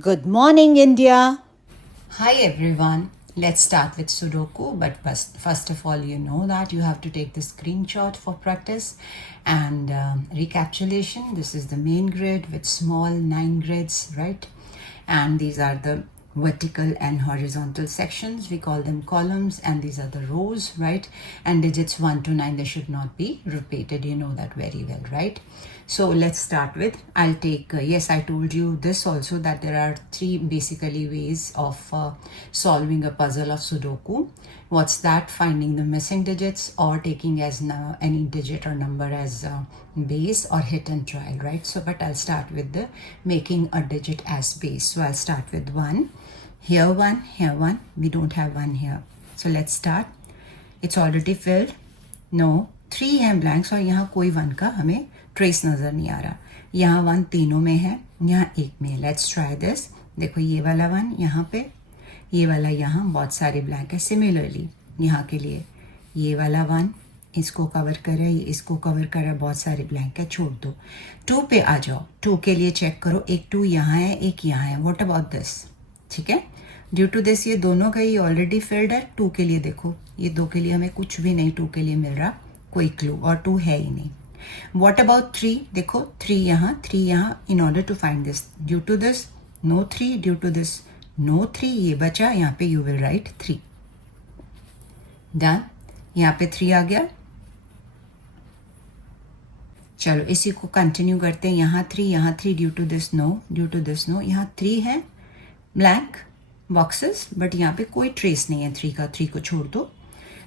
Good morning, India. Hi everyone. Let's start with Sudoku, but first of all, you know that you have to take the screenshot for practice and recapitulation. This is the main grid with small 9 grids, right? And these are the vertical and horizontal sections. We call them columns, and these are the rows, right? And digits 1 to 9, they should not be repeated. You know that very well, right? So let's start with, I'll take, yes, I told you this also, that there are 3 basically ways of solving a puzzle of Sudoku. What's that? Finding the missing digits or taking as any digit or number as base or hit and try, right? So, but I'll start with the making a digit as base. So I'll start with 1, here 1, here 1. We don't have 1 here. So let's start. It's already filled. No, 3 है blanks और यहाँ कोई 1 का हमें trace नज़र नहीं आ रहा. यहाँ 1 तीनों में है, यहाँ 1 में. Let's try this. देखो ये वाला 1 यहाँ पे, ये वाला यहाँ, बहुत सारे ब्लैंक है. सिमिलरली यहाँ के लिए ये वाला 1 इसको कवर करे, इसको कवर करे, बहुत सारे ब्लैंक है, छोड़ दो. 2 पे आ जाओ. 2 के लिए चेक करो. एक 2 यहाँ है, एक यहाँ है. What about this? ठीक है. ड्यू टू दिस ये दोनों का ये ऑलरेडी फिल्ड है. 2 के लिए देखो, ये 2 के लिए हमें कुछ भी नहीं 2 के लिए मिल रहा, कोई क्लू, और 2 है ही नहीं. What about 3? देखो 3 यहाँ, 3 यहाँ. In order to find this, due to this no 3, due to this no 3, ये बचा. यहाँ पे you will write 3. Done. यहाँ पे 3 आ गया. चलो इसी को कंटिन्यू करते हैं. यहाँ 3, यहाँ 3, due to this no, due to this no. यहाँ 3 है ब्लैंक बॉक्सेस, बट यहाँ पे कोई ट्रेस नहीं है 3 का. 3 को छोड़ दो.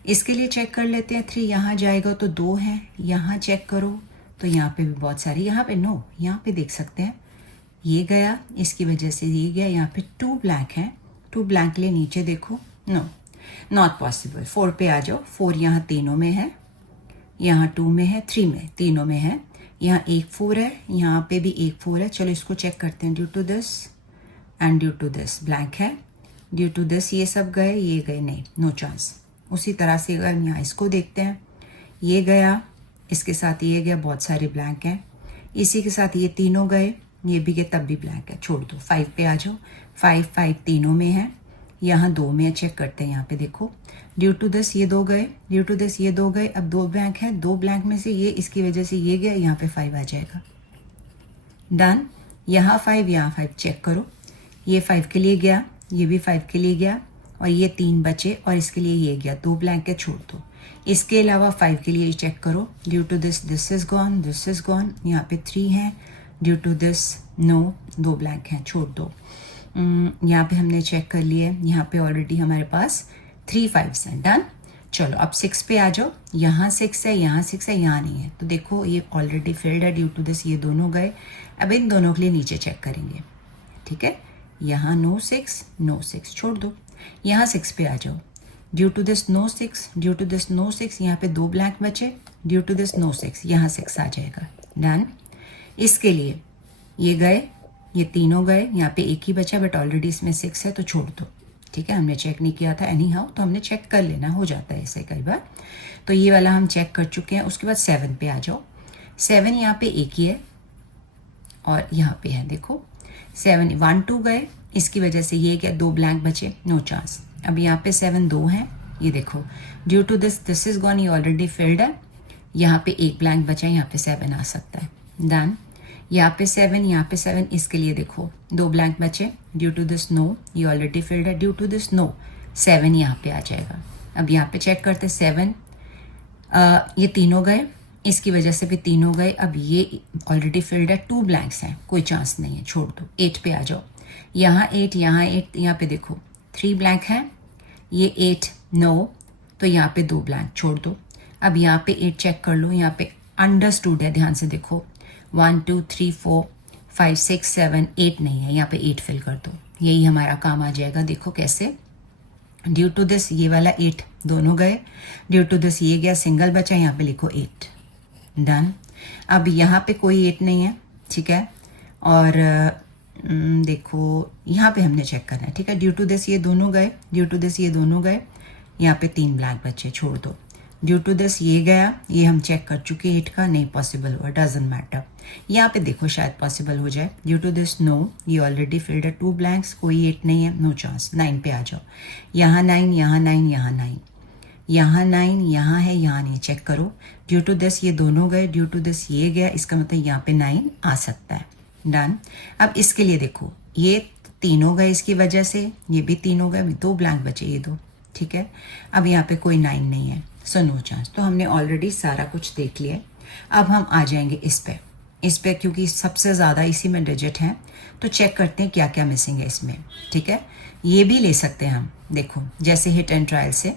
इसके लिए चेक कर लेते हैं. 3 यहाँ जाएगा तो 2 है. यहाँ चेक करो तो यहाँ पे भी बहुत सारी. यहाँ पे नो, यहाँ पे देख सकते हैं ये गया, इसकी वजह से ये गया. यहाँ पे 2 ब्लैंक है. 2 ब्लैंक लिए नीचे देखो. No, not possible. 4 पे आ जाओ. 4 यहाँ तीनों में है, यहाँ 2 में है, 3 में, तीनों में है. यहाँ एक 4 है, यहाँ पे भी एक 4 है. चलो इसको चेक करते हैं. Due to this and due to this blank है. ड्यू टू दिस ये सब गए, ये गए नहीं, नो चांस. उसी तरह से अगर यहाँ इसको देखते हैं, ये गया, इसके साथ ये गया, बहुत सारे ब्लैंक हैं. इसी के साथ ये तीनों गए, ये भी गए, तब भी ब्लैंक है, छोड़ दो. 5 पे आ जाओ. 5 तीनों में है, यहाँ 2 में. चेक करते हैं. यहाँ पे देखो, ड्यू टू दिस ये 2 गए, ड्यू टू दिस ये 2 गए. अब 2 ब्लैंक है, 2 ब्लैंक में से ये, इसकी वजह से ये गया, यहाँ पे 5 आ जाएगा. डन. यहाँ 5, यहाँ 5. चेक करो, ये 5 के लिए गया, ये भी 5 के लिए गया, और ये 3 बचे, और इसके लिए ये गया. 2 ब्लैंक है, छोड़ दो. इसके अलावा 5 के लिए चेक करो. Due to this this is gone, this is gone. यहाँ पे 3 है. Due to this no, 2 blank हैं, छोड़ दो. यहाँ पे हमने चेक कर लिए. यहाँ पे ऑलरेडी हमारे पास 3 5s हैं. डन. चलो अब 6 पे आ जाओ. यहाँ 6 है, यहाँ 6 है, यहाँ नहीं है. तो देखो ये ऑलरेडी फिल्ड है. ड्यू टू दिस ये दोनों गए. अब इन दोनों के लिए नीचे चेक करेंगे. ठीक है. यहाँ नो 6, नो 6, छोड़ दो. यहाँ 6 पे आ जाओ. Due to this no 6, due to this no 6. यहाँ पे 2 ब्लैंक बचे. ड्यू टू दिस नो 6, यहाँ 6 आ जाएगा. डन. इसके लिए ये गए, ये तीनों गए, यहाँ पे एक ही बचा, बट ऑलरेडी इसमें 6 है, तो छोड़ दो. ठीक है. हमने चेक नहीं किया था एनी हाउ, तो हमने चेक कर लेना, हो जाता है ऐसे कई बार. तो ये वाला हम चेक कर चुके हैं. उसके बाद 7 पे आ जाओ. 7 यहाँ पे एक ही है, और यहाँ पे है. देखो 7 1 2 गए, इसकी वजह से ये क्या, 2 ब्लैंक बचे, नो चांस. अब यहाँ पे 7 2 है. ये देखो, due to this this is gone, ये ऑलरेडी फिल्ड है. यहाँ पे एक ब्लैंक बचा है, यहाँ पे 7 आ सकता है. डन. यहाँ पे 7, यहाँ पे 7. इसके लिए देखो 2 ब्लैंक बचे. ड्यू टू दिस नो, ये ऑलरेडी फिल्ड है. ड्यू टू दिस नो, 7 यहाँ पे आ जाएगा. अब यहाँ पे चेक करते 7, ये तीनों गए, इसकी वजह से भी तीनों गए. अब ये ऑलरेडी फिल्ड है. 2 ब्लैंक्स हैं, कोई चांस नहीं है, छोड़ दो. 8 पे आ जाओ. यहाँ 8, यहाँ 8. यहाँ पे देखो 3 ब्लैंक हैं, ये 8 9, तो यहाँ पे 2 ब्लैंक, छोड़ दो. अब यहाँ पे 8 चेक कर लो. यहाँ पे अंडरस्टूड है, ध्यान से देखो. 1 2 3 4 5 6 7 8 नहीं है, यहाँ पे 8 फिल कर दो. यही हमारा काम आ जाएगा. देखो कैसे. ड्यू टू दिस ये वाला 8 दोनों गए. ड्यू टू दिस ये गया, सिंगल बचा, यहाँ पे लिखो 8. डन. अब यहाँ पे कोई 8 नहीं है. ठीक है. और देखो यहाँ पे हमने चेक करना है. ठीक है. ड्यू टू दिस ये दोनों गए, ड्यू टू दिस ये दोनों गए, यहाँ पे 3 ब्लैंक बचे, छोड़ दो. ड्यू टू दिस ये गया, ये हम चेक कर चुके 8 का नहीं पॉसिबल हुआ, डजंट मैटर। यहाँ पे देखो शायद पॉसिबल हो जाए, ड्यू टू दिस नो, ये ऑलरेडी फिल्ड है, 2 ब्लैंक्स, कोई 8 नहीं है, नो चांस। 9 पे आ जाओ, यहाँ 9, यहाँ 9, यहाँ 9, यहाँ 9, यहाँ है, यहाँ नहीं, चेक करो। ड्यू टू दिस ये दोनों गए, ड्यू टू दिस ये गया, इसका मतलब यहाँ पे 9 आ सकता है। डन। अब इसके लिए देखो, ये तीनों गए इसकी वजह से, ये भी तीनों गए, 2 ब्लैंक बचे, ये 2, ठीक है। अब यहाँ पे कोई 9 नहीं है, सो नो चांस। तो हमने ऑलरेडी सारा कुछ देख लिया है। अब हम आ जाएंगे इस पे क्योंकि सबसे ज़्यादा इसी में डिजिट हैं, तो चेक करते हैं क्या क्या मिसिंग है इसमें, ठीक है। ये भी ले सकते हैं हम, देखो जैसे हिट एंड ट्रायल से।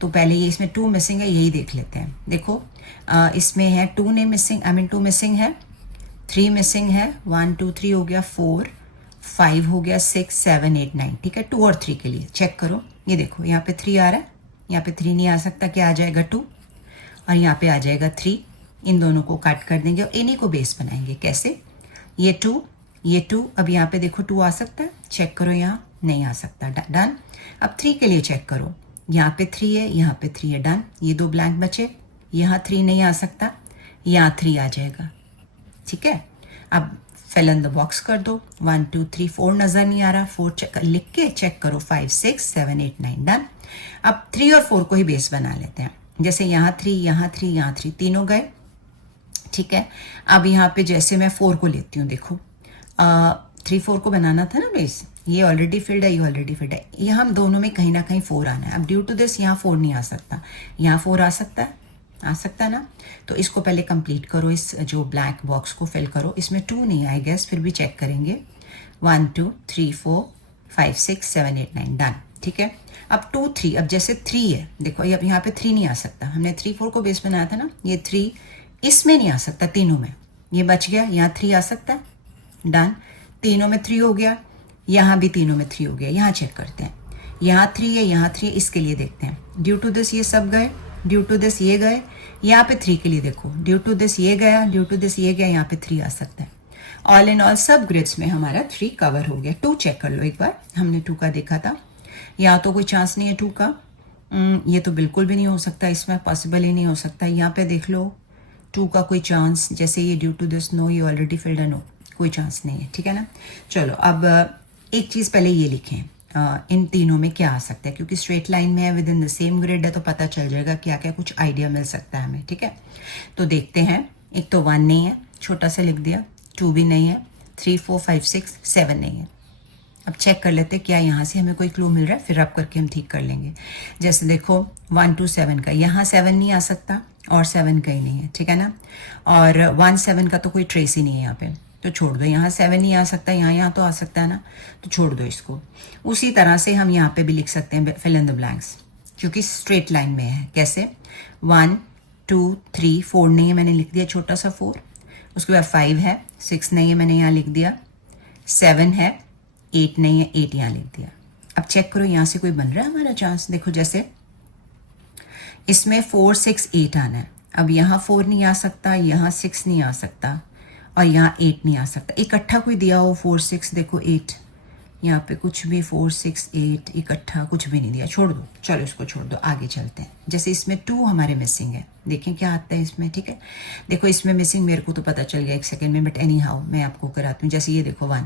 तो पहले ये इसमें 2 मिसिंग है, यही देख लेते हैं। देखो इसमें है 2 नहीं मिसिंग, 2 मिसिंग है, 3 मिसिंग है, 1 2 3 हो गया, 4 5 हो गया, 6 7 8 9, ठीक है। 2 और 3 के लिए चेक करो, ये देखो यहाँ पे 3 आ रहा है, यहाँ पे 3 नहीं आ सकता, क्या आ जाएगा 2, और यहाँ पे आ जाएगा 3। इन दोनों को काट कर देंगे और इन्हीं को बेस बनाएंगे। कैसे? ये 2, ये 2, अब यहाँ पे देखो 2 आ सकता है, चेक करो, यहाँ नहीं आ सकता, डन। अब 3 के लिए चेक करो, यहाँ पे 3 है, यहाँ पे 3 है, डन। ये 2 ब्लैंक बचे, यहाँ 3 नहीं आ सकता, यहाँ 3 आ जाएगा, ठीक है। अब फिल इन द बॉक्स कर दो, 1 2 3 4 नजर नहीं आ रहा, 4 चेक लिख के चेक करो, 5 6 7 8 9, डन। अब 3 और 4 को ही बेस बना लेते हैं। जैसे यहाँ 3, यहाँ 3, यहाँ 3, तीनों गए, ठीक है। अब यहाँ पे जैसे मैं 4 को लेती हूँ, देखो 3 4 को बनाना था ना बेस, ये ऑलरेडी फिल्ड है, ये ऑलरेडी फिल्ड है, यहाँ हम दोनों में कहीं ना कहीं 4 आना है। अब ड्यू टू दिस यहाँ 4 नहीं आ सकता, यहाँ 4 आ सकता है ना। तो इसको पहले कंप्लीट करो, इस जो ब्लैक बॉक्स को फिल करो। इसमें 2 नहीं आई गेस, फिर भी चेक करेंगे, 1 2 3 4 5 6 7 8 9, डन, ठीक है। अब 2 3, अब जैसे 3 है, देखो अब यहाँ पे 3 नहीं आ सकता, हमने 3 4 को बेस बनाया था ना, ये 3 इसमें नहीं आ सकता, तीनों में ये बच गया, यहाँ 3 आ सकता है, डन। तीनों में 3 हो गया, यहाँ भी तीनों में 3 हो गया। यहाँ चेक करते हैं, यहाँ 3 है, यहाँ 3 है, इसके लिए देखते हैं। ड्यू टू दिस ये सब गए, ड्यू टू दिस ये गए, यहाँ पे 3 के लिए देखो, ड्यू टू दिस ये गया, ड्यू टू दिस ये गया, यहाँ पे 3 आ सकता है। ऑल इन ऑल सब ग्रिड्स में हमारा 3 कवर हो गया। 2 चेक कर लो एक बार, हमने 2 का देखा था, यहाँ तो कोई चांस नहीं है 2 का, ये तो बिल्कुल भी नहीं हो सकता, इसमें पॉसिबल ही नहीं हो सकता। यहाँ पे देख लो 2 का कोई चांस, जैसे ये ड्यू टू दिस नो, ये ऑलरेडी फिल्ड है, नो, कोई चांस नहीं है, ठीक है ना। चलो अब एक चीज़ पहले ये लिखें, इन तीनों में क्या आ सकता है, क्योंकि स्ट्रेट लाइन में है, with in the same grid है, तो पता चल जाएगा क्या क्या कुछ आइडिया मिल सकता है हमें, ठीक है। तो देखते हैं, एक तो 1 नहीं है, छोटा सा लिख दिया, 2 भी नहीं है, 3 4 5 6 7 नहीं है। अब चेक कर लेते क्या यहाँ से हमें कोई क्लू मिल रहा है, फिर अब करके हम ठीक कर लेंगे। जैसे देखो 1 2 7 का, यहाँ 7 नहीं आ सकता और 7 का ही नहीं है, ठीक है ना। और 1 7 का तो कोई ट्रेस ही नहीं है यहाँ पे, तो छोड़ दो। यहाँ 7 नहीं आ सकता, यहाँ तो आ सकता है ना, तो छोड़ दो इसको। उसी तरह से हम यहाँ पे भी लिख सकते हैं फिल इन द ब्लैंक्स, क्योंकि स्ट्रेट लाइन में है। कैसे? 1 2 3 4 नहीं है, मैंने लिख दिया छोटा सा 4। उसके बाद 5 है, 6 नहीं है, मैंने यहाँ लिख दिया। 7 है, 8 नहीं है, 8 यहाँ लिख दिया। अब चेक करो यहाँ से कोई बन रहा है हमारा चांस। देखो जैसे इसमें 4 6 8 आना है, अब यहाँ 4 नहीं आ सकता, यहाँ 6 नहीं आ सकता और यहाँ 8 नहीं आ सकता। इकट्ठा कोई दिया हो 4 6, देखो 8, यहाँ पे कुछ भी 4 6 8 इकट्ठा कुछ भी नहीं दिया, छोड़ दो। चलो इसको छोड़ दो, आगे चलते हैं। जैसे इसमें 2 हमारे मिसिंग है, देखें क्या आता है इसमें, ठीक है। देखो इसमें मिसिंग मेरे को तो पता चल गया 1 सेकेंड में, बट एनी हाउ मैं आपको कराती हूँ। जैसे ये देखो 1,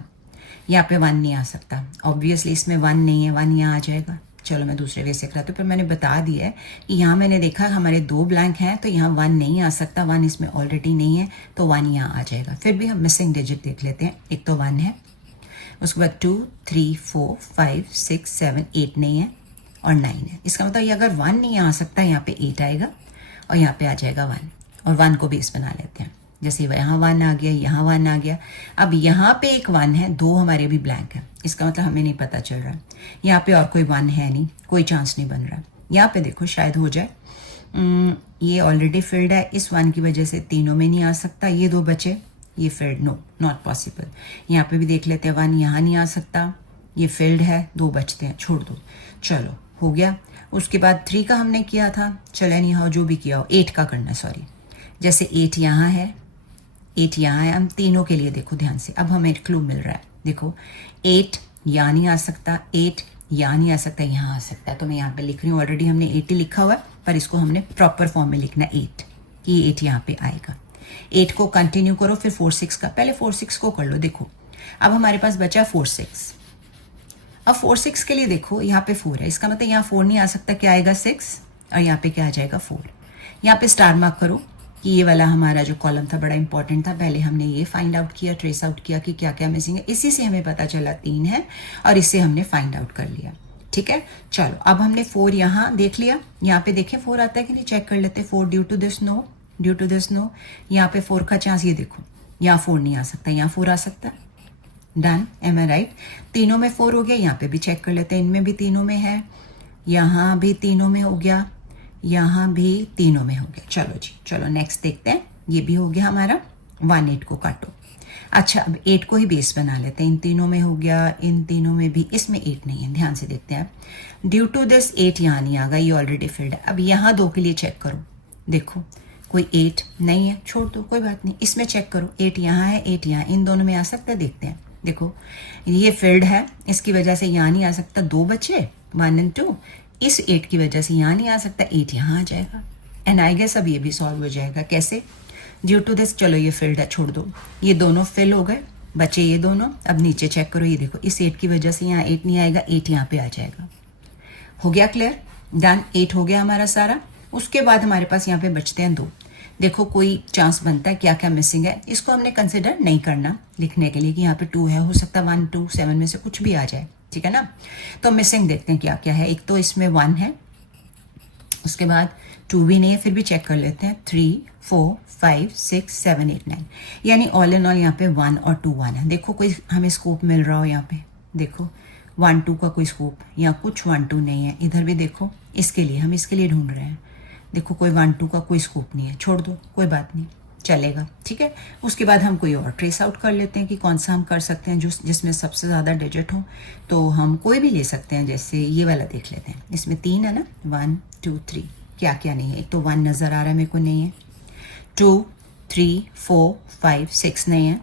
यहाँ पे 1 नहीं आ सकता, ऑब्वियसली इसमें 1 नहीं है, 1 यहाँ आ जाएगा। चलो मैं दूसरे वे से कराती हूँ, पर मैंने बता दिया है कि यहाँ मैंने देखा हमारे 2 ब्लैंक हैं, तो यहाँ 1 नहीं आ सकता, 1 इसमें ऑलरेडी नहीं है, तो 1 यहाँ आ जाएगा। फिर भी हम मिसिंग डिजिट देख लेते हैं। एक तो 1 है, उसके बाद 2 3 4 5 6 7 8 नहीं है और 9 है। इसका मतलब ये अगर 1 नहीं आ सकता, यहाँ पे 8 आएगा और यहाँ पे आ जाएगा 1, और 1 को बेस बना लेते हैं। जैसे यहाँ 1 आ गया, यहाँ 1 आ गया। अब यहाँ पे एक 1 है, 2 हमारे भी ब्लैंक है, इसका मतलब हमें नहीं पता चल रहा। यहाँ पे और कोई 1 है नहीं, कोई चांस नहीं बन रहा। यहाँ पे देखो शायद हो जाए, ये ऑलरेडी फिल्ड है, इस 1 की वजह से तीनों में नहीं आ सकता। ये 2 बचे, ये फिल्ड, नो नॉट पॉसिबल। यहाँ पे भी देख लेते हैं, 1 यहाँ नहीं आ सकता, ये फिल्ड है, 2 बचते हैं, छोड़ दो। चलो हो गया। उसके बाद 3 का हमने किया था, चले नहीं हो जो भी किया हो। 8 का करना, सॉरी। जैसे 8 यहाँ है, 8 यहाँ है, हम तीनों के लिए देखो ध्यान से। अब हमें क्लू मिल रहा है, देखो 8 यहाँ नहीं आ सकता, 8 यहाँ नहीं आ सकता, यहाँ आ सकता है। तो मैं यहाँ पे लिख रही हूँ, ऑलरेडी हमने 8 ही लिखा हुआ है, पर इसको हमने प्रॉपर फॉर्म में लिखना 8, कि 8 यहाँ पे आएगा। 8 को कंटिन्यू करो, फिर 4 6 का, पहले 4 6 को कर लो। देखो अब हमारे पास बचा 4 6। अब 4 6 के लिए देखो यहाँ पे 4 है, इसका मतलब यहाँ 4 नहीं आ सकता, क्या आएगा 6, और यहाँ पे क्या आ जाएगा 4। यहाँ पे स्टार मार्क करो कि ये वाला हमारा जो कॉलम था बड़ा इंपॉर्टेंट था, पहले हमने ये फाइंड आउट किया, ट्रेस आउट किया कि क्या क्या मिसिंग है, इसी से हमें पता चला 3 है और इससे हमने फाइंड आउट कर लिया। ठीक है, चलो अब हमने 4 यहाँ देख लिया, यहाँ पे देखें 4 आता है कि नहीं, चेक कर लेते। 4 due to this no, due to this no. यहाँ पे 4 का चांस, ये देखो यहाँ 4 नहीं आ सकता, यहाँ 4 आ सकता है। डन, एम आई राइट? तीनों में 4 हो गया, यहाँ पे भी चेक कर लेते हैं, इनमें भी तीनों में है, यहाँ भी तीनों में हो गया, यहाँ भी तीनों में हो गया। चलो जी, चलो नेक्स्ट देखते हैं, ये भी हो गया हमारा। 1 8 को काटो। अच्छा अब 8 को ही बेस बना लेते हैं, इन तीनों में हो गया, इन तीनों में भी, इसमें 8 नहीं है, ध्यान से देखते हैं। ड्यू टू दिस 8 यहाँ नहीं आ गया, ये ऑलरेडी फिल्ड है। अब यहाँ 2 के लिए चेक करो, देखो कोई 8 नहीं है, छोड़ दो कोई बात नहीं। इसमें चेक करो, 8 यहाँ है, 8 यहाँ, इन दोनों में आ सकता है, देखते हैं। देखो ये फिल्ड है, इसकी वजह से यहाँ नहीं आ सकता, 2 बचे 1 और 2। इस 8 की वजह से यहाँ नहीं आ सकता, 8 यहाँ आ जाएगा। एंड आई गेस अब ये भी सॉल्व हो जाएगा। कैसे? ड्यू टू दिस, चलो ये फिल्ड है, छोड़ दो, ये दोनों फिल हो गए, बचे ये दोनों। अब नीचे चेक करो, ये देखो इस 8 की वजह से यहाँ 8 नहीं आएगा, 8 यहाँ पे आ जाएगा। हो गया क्लियर? डन, 8 हो गया हमारा सारा। उसके बाद हमारे पास यहाँ पे बचते हैं 2। देखो कोई चांस बनता है, क्या क्या मिसिंग है, इसको हमने कंसिडर नहीं करना लिखने के लिए कि यहाँ पे 2 है, हो सकता है 1 2 7 में से कुछ भी आ जाए, ठीक है ना। तो मिसिंग देखते हैं क्या क्या है। एक तो इसमें 1 है, उसके बाद 2 भी नहीं है, फिर भी चेक कर लेते हैं। 3 4 5 6 7 8 9, यानी ऑल इन ऑल यहाँ पे 1 और 2 1 है। देखो कोई हमें स्कोप मिल रहा हो यहाँ पे, देखो 1 2 का कोई स्कोप, यहाँ कुछ 1 2 नहीं है। इधर भी देखो, इसके लिए हम इसके लिए ढूंढ रहे हैं, देखो कोई 1 2 का कोई स्कोप नहीं है, छोड़ दो कोई बात नहीं, चलेगा। ठीक है, उसके बाद हम कोई और ट्रेस आउट कर लेते हैं कि कौन सा हम कर सकते हैं जिसमें सबसे ज़्यादा डिजिट हो। तो हम कोई भी ले सकते हैं, जैसे ये वाला देख लेते हैं, इसमें 3 है ना, 1 2 3, क्या क्या नहीं है। एक तो 1 नज़र आ रहा है मेरे को, नहीं है। 2 3 4 5 6 नहीं है,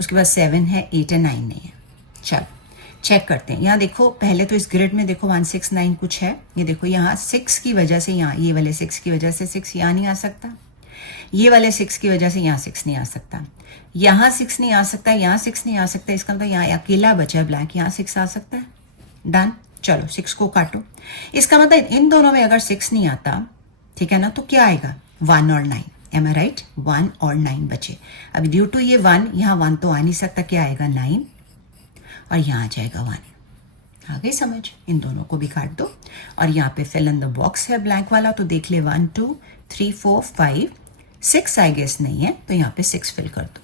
उसके बाद 7 है, 8 है, 9 नहीं है। चलो चेक करते हैं। यहाँ देखो पहले तो इस ग्रिड में देखो 1 6 9 कुछ है, ये देखो यहाँ 6 की वजह से, यहाँ ये वाले 6 की वजह से 6 यहाँ नहीं आ सकता, ये वाले 6 की वजह से यहाँ 6 नहीं आ सकता, यहाँ 6 नहीं आ सकता, यहाँ 6 नहीं आ सकता। इसका मतलब यहाँ अकेला बचा है ब्लैक, यहाँ 6 आ सकता है। डन, चलो 6 को काटो। इसका मतलब इन दोनों में अगर 6 नहीं आता, ठीक है ना, तो क्या आएगा 1 और 9। एम आई राइट? 1 और 9 बचे। अब ड्यू टू ये 1, यहाँ 1 तो आ नहीं सकता, क्या आएगा 9, और यहाँ आ जाएगा 1। आ गई समझ? इन दोनों को भी काट दो। और यहाँ पे फिल इन द बॉक्स है ब्लैंक वाला, तो देख ले 1 2 3 4 5 6 आई गेस नहीं है, तो यहाँ पे 6 फिल कर दो।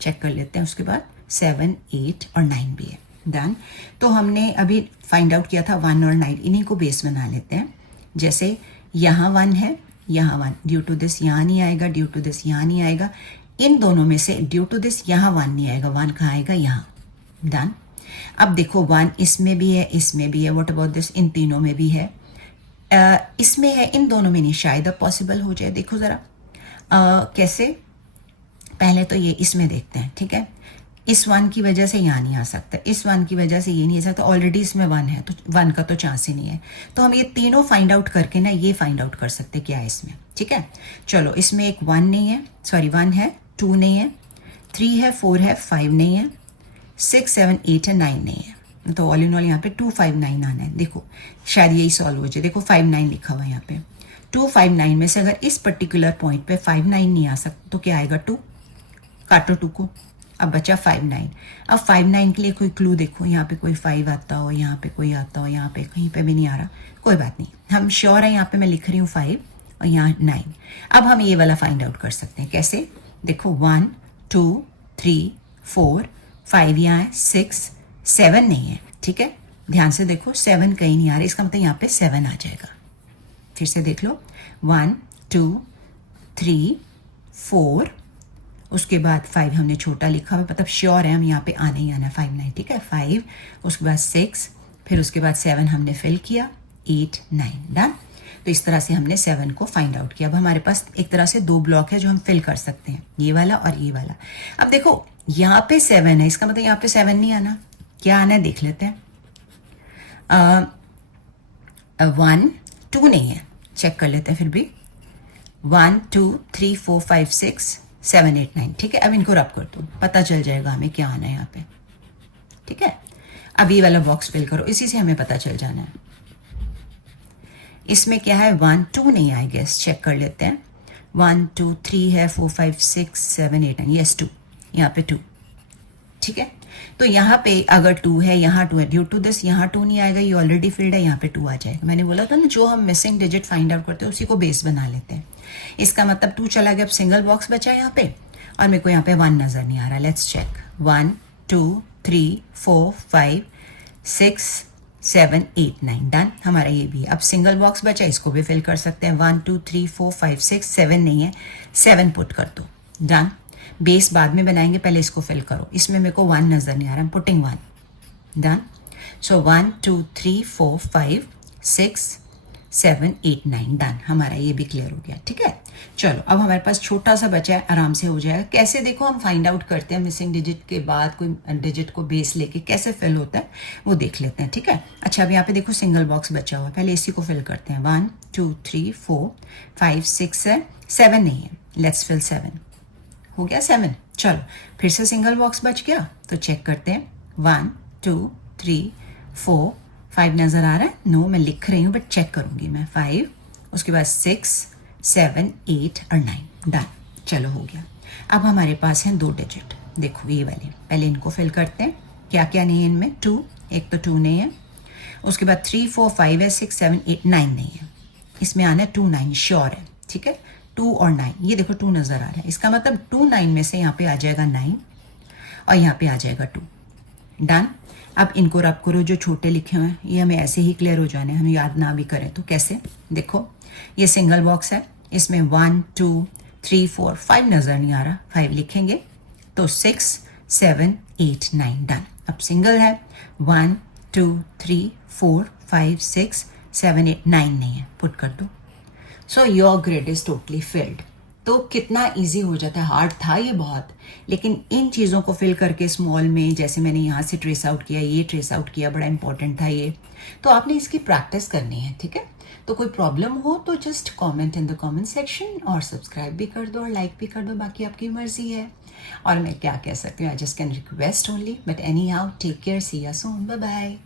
चेक कर लेते हैं, उसके बाद 7 8 और 9 भी है। डन। तो हमने अभी फाइंड आउट किया था 1 और 9, इन्हीं को बेस बना लेते हैं। जैसे यहाँ 1 है, यहाँ 1, ड्यू टू दिस यहाँ नहीं आएगा, ड्यू टू दिस यहाँ नहीं आएगा। इन दोनों में से ड्यू टू दिस यहाँ 1 नहीं आएगा, 1 कहाँ आएगा, यहाँ। डन। अब देखो 1 इसमें भी है, इसमें भी है, व्हाट अबाउट दिस, इन तीनों में भी है, इसमें है, इन दोनों में नहीं। शायद अब पॉसिबल हो जाए, देखो ज़रा कैसे। पहले तो ये इसमें देखते हैं, ठीक है। इस 1 की वजह से यहाँ नहीं आ सकता, इस 1 की वजह से ये नहीं आ सकता, ऑलरेडी इसमें 1 है, तो 1 का तो चांस ही नहीं है। तो हम ये तीनों फाइंड आउट करके ना ये फाइंड आउट कर सकते क्या है इसमें, ठीक है। चलो इसमें एक 1 नहीं है, सॉरी 1 है, 2 नहीं है, 3 है, 4 है, 5 नहीं है, 6 7 8 है, 9 नहीं है। तो ऑल इन ऑल यहाँ पे 2 5 9 आना है। देखो शायद यही सॉल्व हो जाए। देखो 5 9 लिखा हुआ है यहाँ पे, 2 5 9 में से अगर इस पर्टिकुलर पॉइंट पे 5 9 नहीं आ सकता तो क्या आएगा 2, काटो 2 को। अब बचा 5 9। अब 5 9 के लिए कोई क्लू देखो, यहाँ पे कोई 5 आता हो, यहाँ पे कोई आता हो, यहाँ पे कहीं पे भी नहीं आ रहा, कोई बात नहीं, हम श्योर है यहाँ पे मैं लिख रही हूँ 5 और यहाँ 9। अब हम ये वाला फाइंड आउट कर सकते हैं, कैसे? देखो 1 2 3 4 5 यहाँ है, 6 7 नहीं है, ठीक है। ध्यान से देखो 7 कहीं नहीं आ रहा, इसका मतलब यहाँ पे 7 आ जाएगा। फिर से देख लो 1 2 3 4, उसके बाद 5 हमने छोटा लिखा हुआ, मतलब श्योर है हम यहाँ पे आने ही आना, 5 9, ठीक है। 5, उसके बाद 6, फिर उसके बाद 7 हमने फिल किया, 8 9। डन। तो इस तरह से हमने 7 को फाइंड आउट किया। अब हमारे पास एक तरह से 2 ब्लॉक है जो हम फिल कर सकते हैं, ये वाला और ये वाला। अब देखो यहाँ पे 7 है, इसका मतलब यहाँ पे 7 नहीं आना, क्या आना है देख लेते हैं। 1 2 नहीं है, चेक कर लेते हैं फिर भी 1 2 3 4 5 6 7 8 9। ठीक है, अब इनको रब कर दो, पता चल जाएगा हमें क्या आना है यहाँ पे। ठीक है, अब ये वाला बॉक्स फिल करो, इसी से हमें पता चल जाना है। इसमें क्या है 1 2 नहीं आई गेस, चेक कर लेते हैं। 1 2 3 है, 4 5 6 7 8 9, यस 2, यहाँ पे 2। ठीक है, तो यहाँ पे अगर 2 है, यहाँ 2 है, ड्यू टू दिस यहाँ 2 नहीं आएगा, ये ऑलरेडी फिल्ड है, यहाँ पे 2 आ जाएगा। मैंने बोला था ना, जो हम मिसिंग डिजिट फाइंड आउट करते हैं उसी को बेस बना लेते हैं। इसका मतलब 2 चला गया, अब सिंगल बॉक्स बचा यहाँ पे, और मेरे को यहाँ पे 1 नजर नहीं आ रहा। Let's check 1 2 3 4 5 6 7 8 9, done. हमारा ये भी है। अब सिंगल बॉक्स बचा, इसको भी फिल कर सकते हैं। 1 2 3 4 5 6 7 नहीं है, 7 पुट कर दो, डन। बेस बाद में बनाएंगे, पहले इसको फिल करो। इसमें मेरे को 1 नजर नहीं आ रहा, पुटिंग 1, डन। सो 1 2 3 4 5 6 7 8 9, डन। हमारा ये भी क्लियर हो गया। ठीक है, चलो अब हमारे पास छोटा सा बचा है, आराम से हो जाएगा। कैसे देखो हम फाइंड आउट करते हैं मिसिंग डिजिट के बाद कोई डिजिट को बेस लेके कैसे फिल होता है वो देख लेते हैं। ठीक है, अच्छा अब यहाँ पे देखो सिंगल बॉक्स बचा हुआ है, पहले इसी को फिल करते हैं। 1 2 3 4 5 6 है, 7 नहीं है, लेट्स फिल 7, हो गया 7। चलो फिर से सिंगल बॉक्स बच गया, तो चेक करते हैं। 1 2 3 4 5 नजर आ रहा है? नो, मैं लिख रही हूँ बट चेक करूंगी मैं। 5, उसके बाद 6 7 8 और 9, डन। चलो हो गया। अब हमारे पास हैं 2 डिजिट, देखो ये वाले, पहले इनको फिल करते हैं। क्या क्या नहीं है इनमें? 2, एक तो 2 नहीं है, उसके बाद 3 4 5 है, 6 7 8 9 नहीं है। इसमें आना है 2 9, श्योर है। ठीक है, 2 और 9, ये देखो 2 नजर आ रहा है, इसका मतलब 2 9 में से यहाँ पे आ जाएगा 9 और यहाँ पे आ जाएगा 2, डन। अब इनको रब करो, जो छोटे लिखे हुए हैं ये हमें ऐसे ही क्लियर हो जाने, हम याद ना भी करें तो कैसे। देखो ये सिंगल बॉक्स है, इसमें 1 2 3 4 5 नजर नहीं आ रहा, 5 लिखेंगे तो 6 7 8 9, डन। अब सिंगल है, 1 2 3 4 5 6 7 8 9 नहीं है, पुट कर दो। So your grid is totally field. तो कितना इजी हो जाता है, हार्ड था ये बहुत, लेकिन इन चीज़ों को फिल करके स्मॉल में, जैसे मैंने यहाँ से ट्रेस आउट किया, ये ट्रेस आउट किया, बड़ा इंपॉर्टेंट था ये। तो आपने इसकी प्रैक्टिस करनी है। ठीक है, तो कोई प्रॉब्लम हो तो just comment in the comment section, और सब्सक्राइब भी कर दो और लाइक भी कर दो, बाकी आपकी मर्जी है। और मैं क्या कह सकती हूँ, I just can request only, but anyhow take care, see you soon, bye bye.